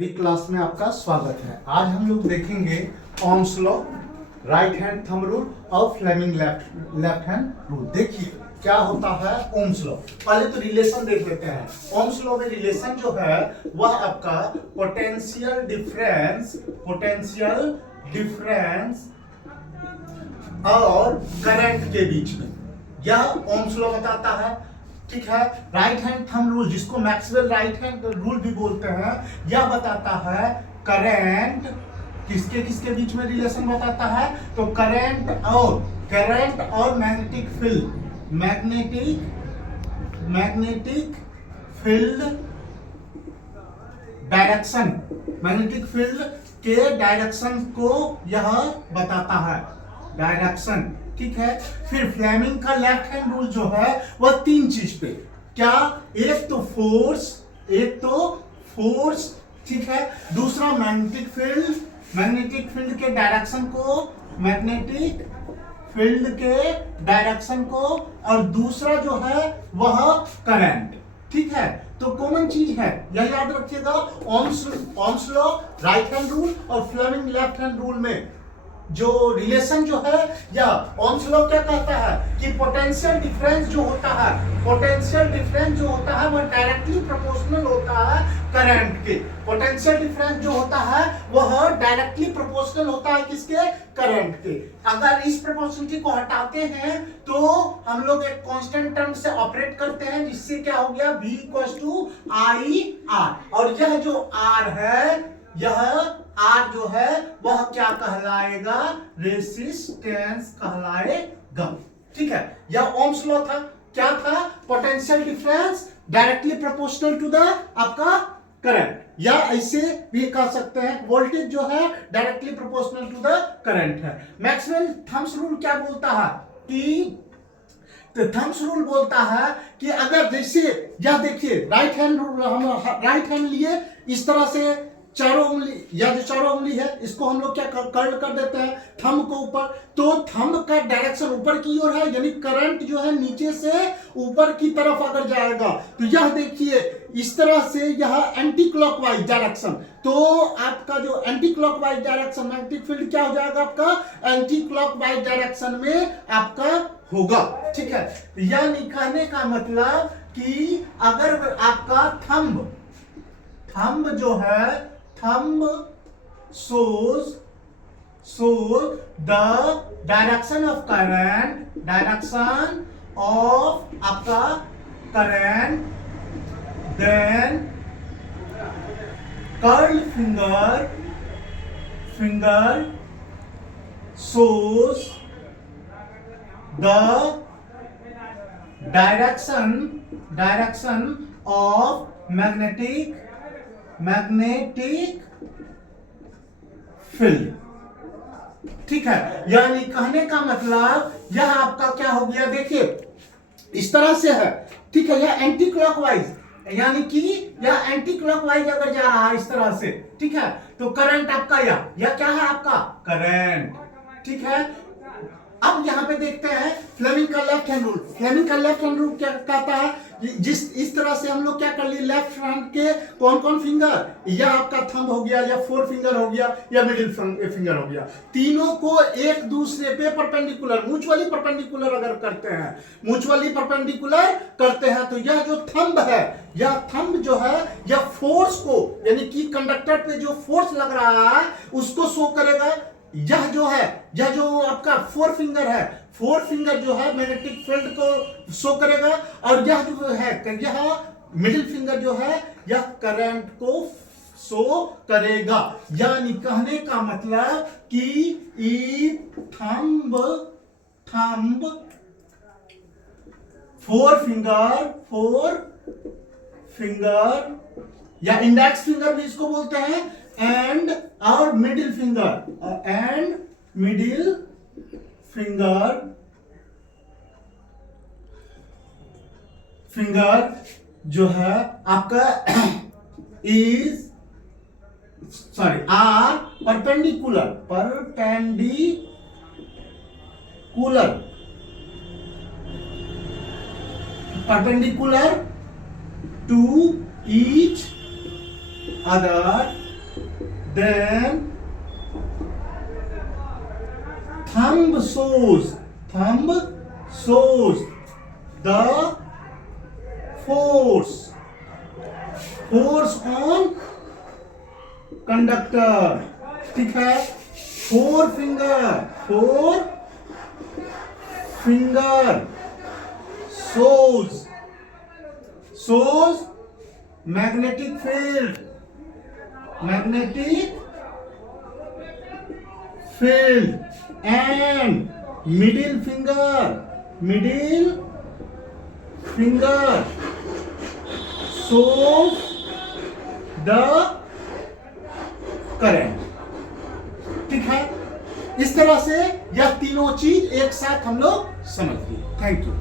Class में आपका स्वागत है। आज हम लोग देखेंगे Ohm's law, right hand thumb rule और फ्लेमिंग लेफ्ट हैंड रूल। देखिए क्या होता है ओम्स लॉ। पहले तो रिलेशन देख लेते हैं। ओम्स लॉ में रिलेशन जो है वह आपका पोटेंशियल डिफरेंस और करंट के बीच में, यह ओम्स लॉ बताता है। ठीक है। राइट हैंड थंब रूल, जिसको मैक्सवेल राइट हैंड रूल भी बोलते हैं, यह बताता है करंट किसके किसके बीच में रिलेशन बताता है। तो करंट और मैग्नेटिक फील्ड के डायरेक्शन को यह बताता है, डायरेक्शन। ठीक है। फिर फ्लेमिंग का लेफ्ट हैंड रूल जो है वह तीन चीज पे, क्या, एक तो फोर्स, ठीक है, दूसरा मैग्नेटिक फील्ड के डायरेक्शन को और दूसरा जो है वह करंट। ठीक है। तो कॉमन चीज है, यह याद रखिएगा। Ohm's law, right hand rule और फ्लेमिंग लेफ्ट हैंड रूल में जो रिलेशन जो है, या ओम्स लॉ क्या कहता है कि पोटेंशियल डिफरेंस जो होता है वह डायरेक्टली प्रोपोर्शनल होता है करंट के। पोटेंशियल डिफरेंस जो होता है वह डायरेक्टली प्रोपोर्शनल होता है किसके, करंट के। अगर इस प्रोपोर्शनलिटी को हटाते हैं तो हम लोग एक कांस्टेंट टर्म से ऑपरेट करते हैं, जिससे क्या हो गया, V = IR। और यह जो R है, यह R जो है वह क्या कहलाएगा, रेसिस्टेंस कहलाएगा। ठीक है। यह ओम्स लॉ था। क्या था, potential difference directly proportional to the आपका करंट, या ऐसे भी कह सकते हैं वोल्टेज जो है directly proportional to the current है। मैक्सवेल थम्स रूल क्या बोलता है कि, तो थम्स रूल बोलता है कि अगर जैसे यह देखिए राइट हैंड रूल, हम राइट हैंड लिए इस तरह से चारों उंगली, या जो चारों उंगली है इसको हम लोग क्या कर्ल कर देते हैं थंब को ऊपर, तो थंब का डायरेक्शन ऊपर की ओर है, यानी करंट जो है नीचे से ऊपर की तरफ अगर जाएगा तो यह देखिए इस तरह से यह एंटी क्लॉकवाइज डायरेक्शन। तो आपका जो anti clockwise direction, magnetic field क्या हो जाएगा आपका, एंटी क्लॉकवाइज डायरेक्शन में आपका होगा। ठीक है। यानी कहने का मतलब कि अगर आपका थंब जो है, thumb shows the direction of आपका current, then curl finger shows the direction of magnetic field. ठीक है। यानी कहने का मतलब यह आपका क्या हो गया, देखिए इस तरह से है। ठीक है। यह एंटी क्लॉकवाइज, यानी कि यह एंटी क्लॉकवाइज अगर जा रहा है इस तरह से, ठीक है, तो करंट आपका यह क्या है, आपका करंट। ठीक है। अब यहां पे देखते हैं फ्लेमिंग का लेफ्ट हैंड रूल। फ्लेमिंग का लेफ्ट हैंड रूल क्या कहता है, जिस इस तरह से हम लोग क्या कर लिए, लेफ्ट हैंड के कौन कौन फिंगर, या आपका थंब हो गया, या फोर फिंगर हो गया, या मिडिल फिंगर हो गया, तीनों को एक दूसरे पे परपेंडिकुलर, म्यूचुअली परपेंडिकुलर अगर करते हैं, तो यह जो थंब है, यह थंब जो है यह फोर्स को, यानी कि कंडक्टर पे जो फोर्स लग रहा है उसको शो करेगा। यह जो आपका फोर फिंगर जो है मैग्नेटिक फील्ड को शो करेगा, और यह जो है, यह मिडिल फिंगर जो है यह करंट को शो करेगा। यानी कहने का मतलब कि थंब फोर फिंगर या इंडेक्स फिंगर भी इसको बोलते हैं, एंड और मिडिल फिंगर जो है आपका are perpendicular to each other then thumb shows the force on conductor, ठीक है। Four finger shows magnetic field and middle finger shows the current, ठीक है। इस तरह से यह तीनों चीज एक साथ हम लोग समझ लिए। Thank you.